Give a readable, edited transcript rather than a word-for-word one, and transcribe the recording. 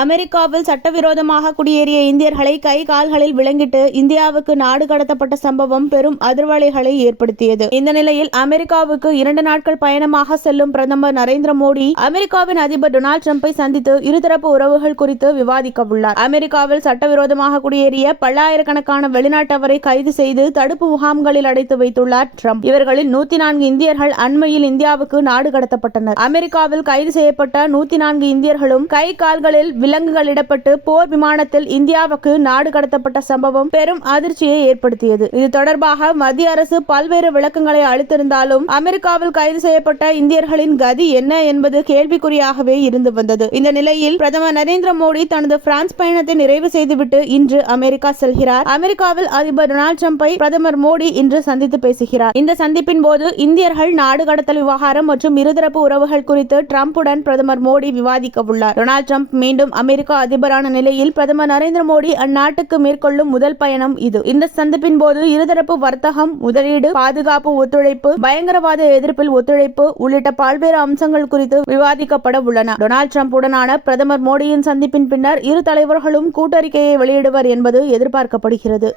அமெரிக்காவில் சட்டவிரோதமாக குடியேறிய இந்தியர்களை கை கால்களில் விலங்கிட்டு இந்தியாவுக்கு நாடு கடத்தப்பட்ட சம்பவம் பெரும் அதிர்வலைகளை ஏற்படுத்தியது. இந்த நிலையில் அமெரிக்காவுக்கு 2 நாட்கள் பயணமாக செல்லும் பிரதமர் நரேந்திர மோடி அமெரிக்காவின் அதிபர் டொனால்டு டிரம்பை சந்தித்து இருதரப்பு உறவுகள் குறித்து விவாதிக்க உள்ளார். அமெரிக்காவில் சட்டவிரோதமாக குடியேறிய பல்லாயிரக்கணக்கான வெளிநாட்டவரை கைது செய்து தடுப்பு முகாம்களில் அடைத்து வைத்துள்ளார் டிரம்ப். இவர்களில் 104 இந்தியர்கள் அண்மையில் இந்தியாவுக்கு நாடு கடத்தப்பட்டனர். அமெரிக்காவில் கைது செய்யப்பட்ட 104 இந்தியர்களும் கை கால்களில் விலங்குகளிடப்பட்டு போர் விமானத்தில் இந்தியாவுக்கு நாடு கடத்தப்பட்ட சம்பவம் பெரும் அதிர்ச்சியை ஏற்படுத்தியது. இது தொடர்பாக மத்திய அரசு பல்வேறு விளக்கங்களை அளித்திருந்தாலும் அமெரிக்காவில் கைது செய்யப்பட்ட இந்தியர்களின் கதி என்ன என்பது கேள்விக்குறியாகவே இருந்து வந்தது. இந்த நிலையில் பிரதமர் நரேந்திர மோடி தனது பிரான்ஸ் பயணத்தை நிறைவு செய்துவிட்டு இன்று அமெரிக்கா செல்கிறார். அமெரிக்காவில் அதிபர் டொனால்டு டிரம்பை பிரதமர் மோடி இன்று சந்தித்து பேசுகிறார். இந்த சந்திப்பின் போது இந்தியர்கள் நாடு கடத்தல் விவகாரம் மற்றும் இருதரப்பு உறவுகள் குறித்து டிரம்புடன் பிரதமர் மோடி விவாதிக்க உள்ளார். டொனால்டு டிரம்ப் மீண்டும் அமெரிக்கா அதிபரான நிலையில் பிரதமர் நரேந்திர மோடி அந்நாட்டுக்கு மேற்கொள்ளும் முதல் பயணம் இது. இந்த சந்திப்பின் போது இருதரப்பு வர்த்தகம், முதலீடு, பாதுகாப்பு ஒத்துழைப்பு, பயங்கரவாத எதிர்ப்பில் ஒத்துழைப்பு உள்ளிட்ட பல்வேறு அம்சங்கள் குறித்து விவாதிக்கப்பட உள்ளன. டொனால்டு டிரம்ப் உடனான பிரதமர் மோடியின் சந்திப்பின் பின்னர் இரு தலைவர்களும் கூட்டறிக்கையை வெளியிடுவர் என்பது எதிர்பார்க்கப்படுகிறது.